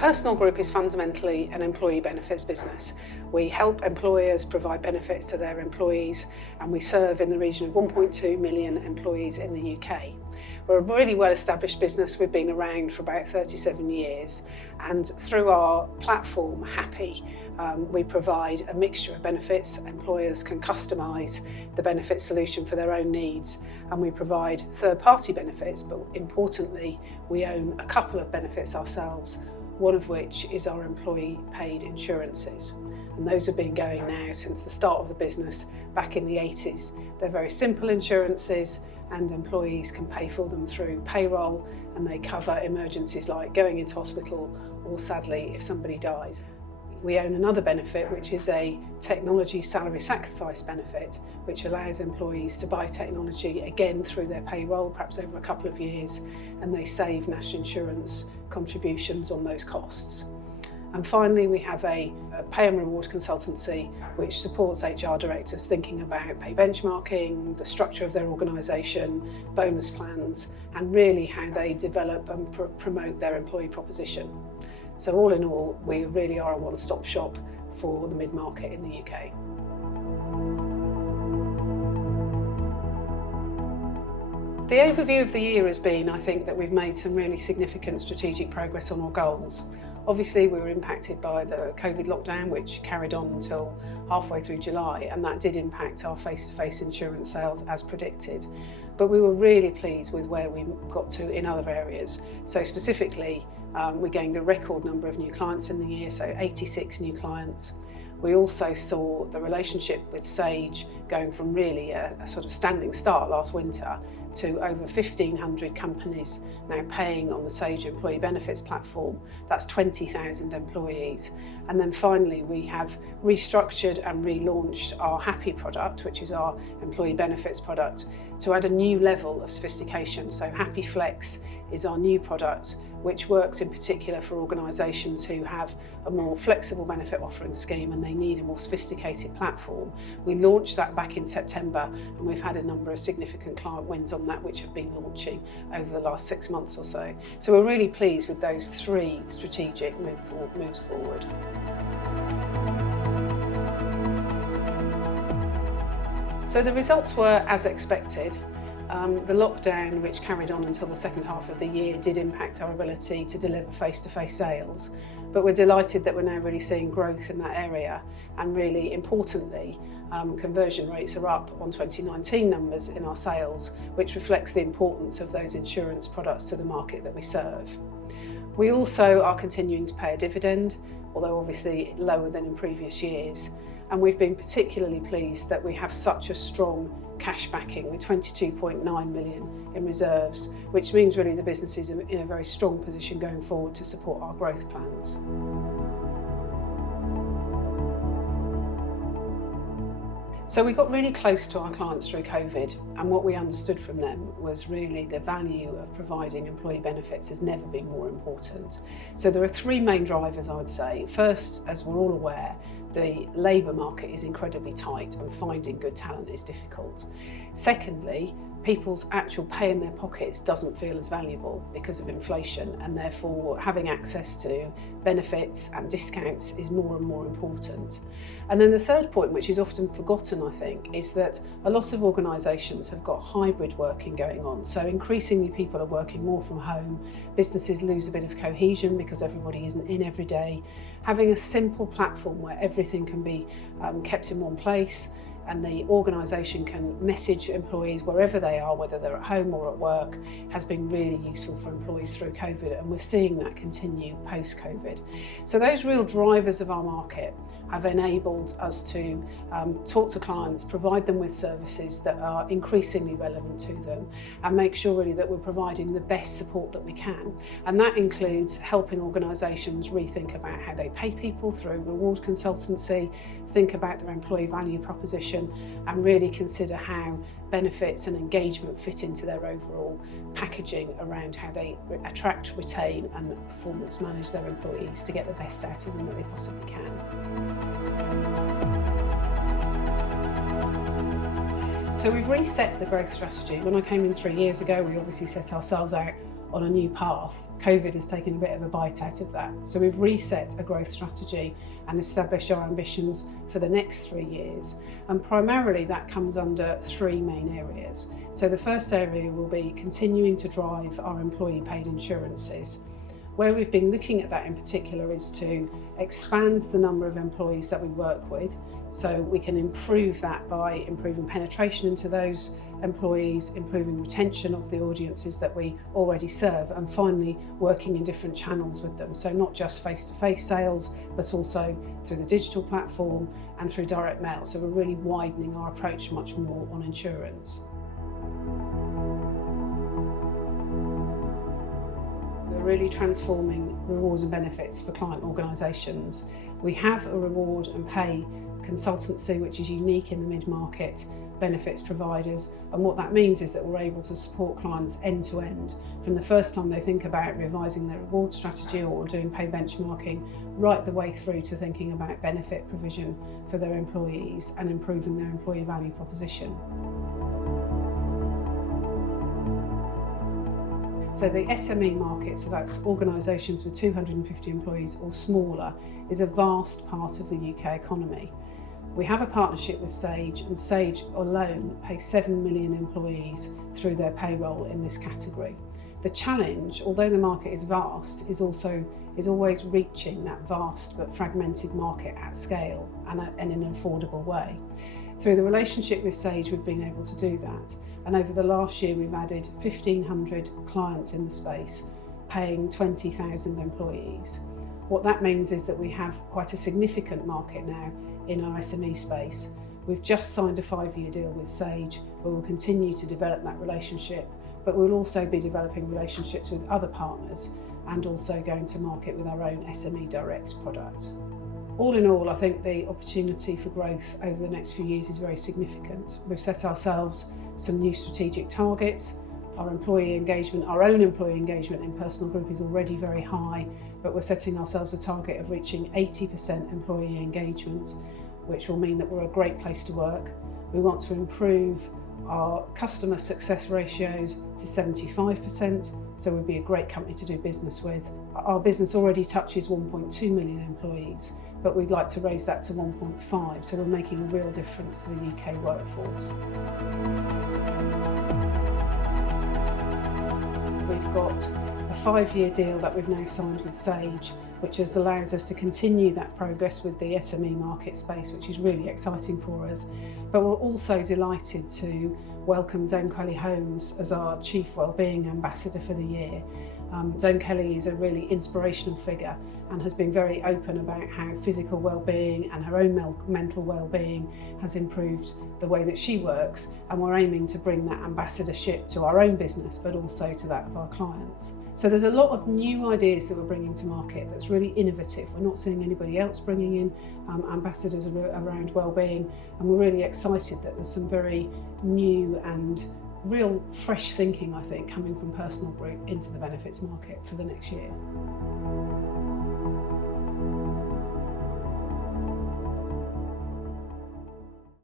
Personal Group is fundamentally an employee benefits business. We help employers provide benefits to their employees, and we serve in the region of 1.2 million employees in the UK. We're a really well-established business. We've been around for about 37 years, and through our platform, Happi, we provide a mixture of benefits. Employers can customise the benefit solution for their own needs, and we provide third-party benefits, but importantly, we own a couple of benefits ourselves, one of which is our employee-paid insurances. And those have been going now since the start of the business back in the 80s. They're very simple insurances, and employees can pay for them through payroll, and they cover emergencies like going into hospital or, sadly, if somebody dies. We own another benefit, which is a technology salary sacrifice benefit, which allows employees to buy technology again through their payroll, perhaps over a couple of years, and they save national insurance contributions on those costs. And finally, we have a pay and reward consultancy which supports HR directors thinking about pay benchmarking, the structure of their organisation, bonus plans, and really how they develop and promote their employee proposition. So all in all, we really are a one-stop shop for the mid-market in the UK. The overview of the year has been, I think, that we've made some really significant strategic progress on our goals. Obviously, we were impacted by the COVID lockdown, which carried on until halfway through July, and that did impact our face-to-face insurance sales as predicted. But we were really pleased with where we got to in other areas. So specifically, we gained a record number of new clients in the year, so 86 new clients. We also saw the relationship with Sage going from really a sort of standing start last winter to over 1,500 companies now paying on the Sage employee benefits platform. That's 20,000 employees. And then finally, we have restructured and relaunched our Happi product, which is our employee benefits product, to add a new level of sophistication. So Happi Flex is our new product, which works in particular for organisations who have a more flexible benefit offering scheme and they need a more sophisticated platform. We launched that back in September, and we've had a number of significant client wins on that, which have been launching over the last 6 months or so. So we're really pleased with those three strategic moves forward. So the results were as expected. The lockdown, which carried on until the second half of the year, did impact our ability to deliver face-to-face sales, but we're delighted that we're now really seeing growth in that area, and really importantly, conversion rates are up on 2019 numbers in our sales, which reflects the importance of those insurance products to the market that we serve. We also are continuing to pay a dividend, although obviously lower than in previous years, and we've been particularly pleased that we have such a strong cash backing with 22.9 million in reserves, which means really the business is in a very strong position going forward to support our growth plans. So we got really close to our clients through COVID, and what we understood from them was really the value of providing employee benefits has never been more important. So there are three main drivers, I would say. First, as we're all aware, the labour market is incredibly tight and finding good talent is difficult. Secondly, people's actual pay in their pockets doesn't feel as valuable because of inflation, and therefore having access to benefits and discounts is more and more important. And then the third point, which is often forgotten, I think, is that a lot of organisations have got hybrid working going on. So increasingly people are working more from home, businesses lose a bit of cohesion because everybody isn't in every day. Having a simple platform where everything can be kept in one place, and the organisation can message employees wherever they are, whether they're at home or at work, has been really useful for employees through COVID, and we're seeing that continue post-COVID. So those real drivers of our market have enabled us to talk to clients, provide them with services that are increasingly relevant to them, and make sure really that we're providing the best support that we can. And that includes helping organisations rethink about how they pay people through reward consultancy, think about their employee value proposition, and really consider how benefits and engagement fit into their overall packaging around how they attract, retain and performance manage their employees to get the best out of them that they possibly can. So we've reset the growth strategy. When I came in 3 years ago, we obviously set ourselves out on a new path. COVID has taken a bit of a bite out of that. So we've reset a growth strategy and established our ambitions for the next 3 years. And primarily that comes under 3 main areas. So the first area will be continuing to drive our employee paid insurances. Where we've been looking at that in particular is to expand the number of employees that we work with, so we can improve that by improving penetration into those employees, improving retention of the audiences that we already serve, and finally working in different channels with them. So not just face-to-face sales, but also through the digital platform and through direct mail. So we're really widening our approach much more on insurance. We're really transforming rewards and benefits for client organisations. We have a reward and pay consultancy which is unique in the mid-market benefits providers, and what that means is that we're able to support clients end to end, from the first time they think about revising their reward strategy or doing pay benchmarking, right the way through to thinking about benefit provision for their employees and improving their employee value proposition. So the SME market, so that's organisations with 250 employees or smaller, is a vast part of the UK economy. We have a partnership with Sage, and Sage alone pays 7 million employees through their payroll in this category. The challenge, although the market is vast, is always reaching that vast but fragmented market at scale and in an affordable way. Through the relationship with Sage, we've been able to do that. And over the last year, we've added 1,500 clients in the space, paying 20,000 employees. What that means is that we have quite a significant market now in our SME space. We've just signed a 5-year deal with Sage, where we'll continue to develop that relationship, but we'll also be developing relationships with other partners and also going to market with our own SME Direct product. All in all, I think the opportunity for growth over the next few years is very significant. We've set ourselves some new strategic targets. Our own employee engagement in personal group is already very high, but we're setting ourselves a target of reaching 80% employee engagement, which will mean that we're a great place to work. We want to improve our customer success ratios to 75%, so we'll be a great company to do business with. Our business already touches 1.2 million employees, but we'd like to raise that to 1.5, so we're making a real difference to the UK workforce. We've got a 5-year deal that we've now signed with Sage, which allows us to continue that progress with the SME market space, which is really exciting for us. But we're also delighted to welcome Dame Kelly Holmes as our Chief Wellbeing Ambassador for the year. Dame Kelly is a really inspirational figure and has been very open about how physical well-being and her own mental well-being has improved the way that she works, and we're aiming to bring that ambassadorship to our own business but also to that of our clients. So there's a lot of new ideas that we're bringing to market that's really innovative. We're not seeing anybody else bringing in ambassadors around wellbeing, and we're really excited that there's some very new and real fresh thinking, I think, coming from personal group into the benefits market for the next year.